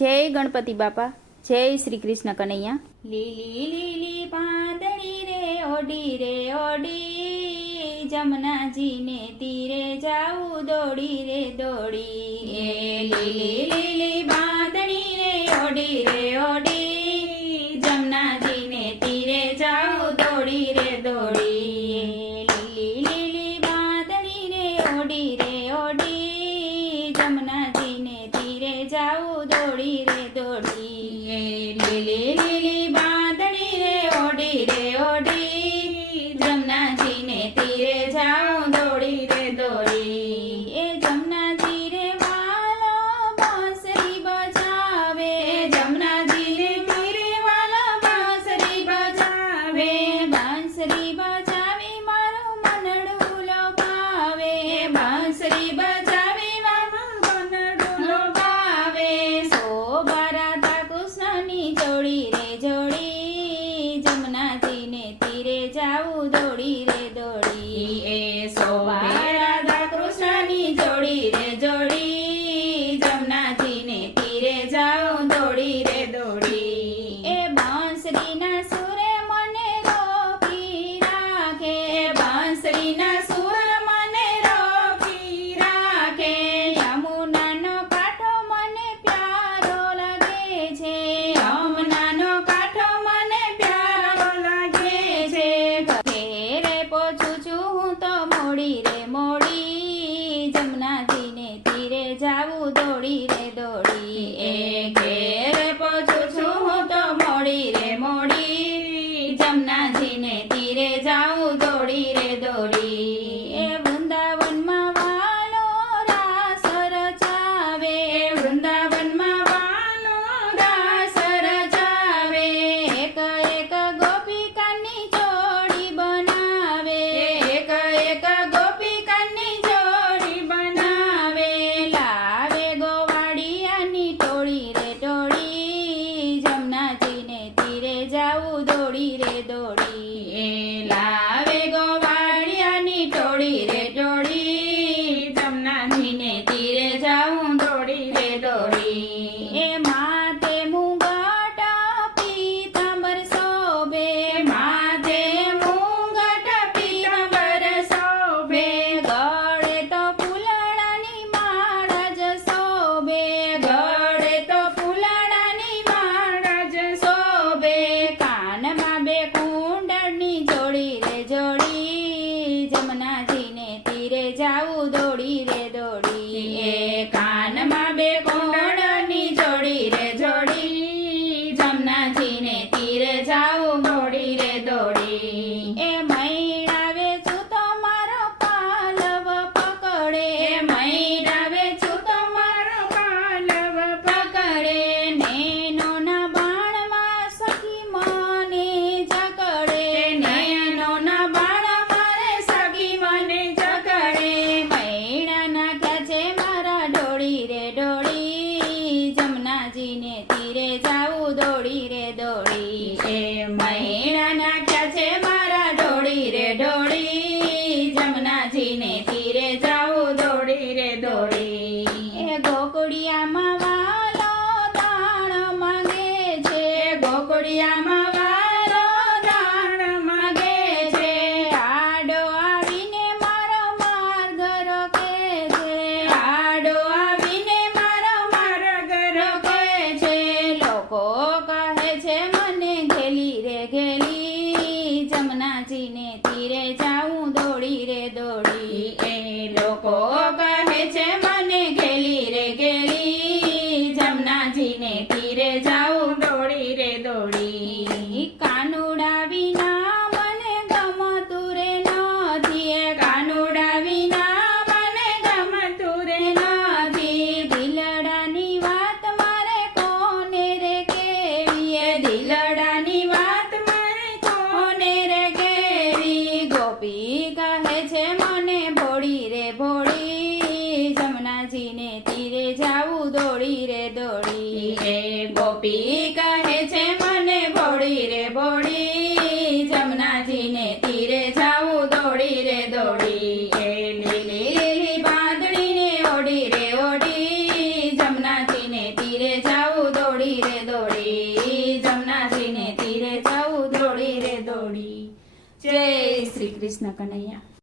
જય ગણપતિ બાપા, જય શ્રી કૃષ્ણ કનૈયા। લીલી લીલી પાંદડી રે ઓડી જમનાજીને તીરે જાઉં દોડી રે દોડી। એ લીલી લીલી પાંદડી રે ઓડી જમનાજીને તીરે જાઉં દોડી રે દોડી। લીલી લીલી પાંદડી રે ઓડી જમનાજીને તીરે જાઉં દોડી રે દોડી। લીલી લીલી બાંધણી રે ઓડી જમનાજીને તીરે જાઉં દોડી રે દોડી। એ જમનાજી રે વાલો બાંસરી બજાવે, જમનાજીને તીરે વાલો બાંસરી બજાવે, બાંસરી બજાવી મારું મનડું લોભાવે, બાંસરી બજાવી મારું મનડું લોભાવે। શોભા રાધા કૃષ્ણની જોડી રે જોડી જમનાજીને તીરે જાઉં દોડી રે દોડી। એ શોભા રાધા કૃષ્ણની જોડી રે જોડી જમનાજીને તીરે જાઉં દોડી રે દોડી। એ બાંસરીના સુરે મને રોકી રાખે, બાંસરીના સુર મને રોકી રાખે। યમુનાનો કાંઠો મને પ્યારો લાગે છે, યમુનાનો કાંઠો મને પ્યારો લાગે છે। ઘેરે પહોંચું છું હું તો મોડી રે મોડી જમનાજીને તીરે જાઉં દોડી રે દોડી। એ ઘેરે પહોંચું છું હું તો મોડી રે મોડી જમનાજીને તીરે જાઉં દોડી રે દોડી। એ વૃંદાવનમાં વાલો રાસ રચાવે, વૃંદાવનમાં વાલો રાસ રચાવે। એક એક ગોપિકાની જોડી બનાવે, એક એક ગોપિકાની જોડી બનાવે। લાવે ગોવાળિયાની ટોળી રે ટોળી જમનાજીને તીરે જાઉં દોડી રે દોડી। એ લાવે ગોવાળિયાની ટોળી રે ટોળી જમનાજીને તીરે જાઉં દોડી રે દોડી। એ માથે મુગટ પીતાંબર શોભે, માથે મુગટ પીતાંબર શોભે। ગળે તો ફૂલડાની માળ જ શોભે, ગળે તો ફૂલડાની માળ જ શોભે। કાનમાં બે કુંડળની જોડી રે જોડી જમનાજીને તીરે જાઉં દોડી રે દોડી। એ કાનમાં બે કુંડળની જોડી રે જોડી જમનાજીને તીરે જાઉં દોડી રે દોડી। એ મૈડાવે છું તો મારો પાલવ પકડે, મૈડાવે છું તો મારો પાલવ પકડે। નૈનોના બાણમાં સખી મને જકડે, નૈનોના બાણ મારે સખી મને જકડે। મૈડા નાખ્યા છે મારા ડોળી રે ડોળી જમનાજીને તીરે જાઉં દોડી રે દોડી। એ મૈડા નાખ્યા છે મારા ડોળી રે ડોળી જમનાજીને તીરે જાઉં દોડી રે દોડી। એ ગોકુળિયામાં વાલો દાણ માંગે છે, ગોકુળિયામાં વાલો દાણ માંગે છે। આડો આવીને મારો માર્ગ રોકે છે, આડો આવીને મારો માર્ગ રોકે છે। લોકો કહે છે મને ઘેલી રે ઘેલી જમનાજીને તીરે જાઉં દોડી રે દોડી। એ લોકો કહે છે મને ઘેલી રે ઘેલી જમનાજીને તીરે જાઉં દોડી રે દોડી। કાનુડા વિના મને ગમતું રે નથી, એ કાનુડા વિના મને ગમતું રે નથી। દિલડાની વાત મારે કોને રે કેવી, એ દિલડાની વાત મારે કોને રે કેવી। ગોપી કહે છે મને ભોળી રે ભોળી જમનાજીને તીરે જાઉં દોડી રે દોડી। એ ગોપી કહે છે મને ભોળી રે ભોળી જમનાજીને તીરે જાઉં દોડી રે દોડી। એ લીલી લીલી બાંધણીને ઓડી રે ઓડી જમનાજીને તીરે જાઉં જય શ્રી કૃષ્ણ કનૈયા.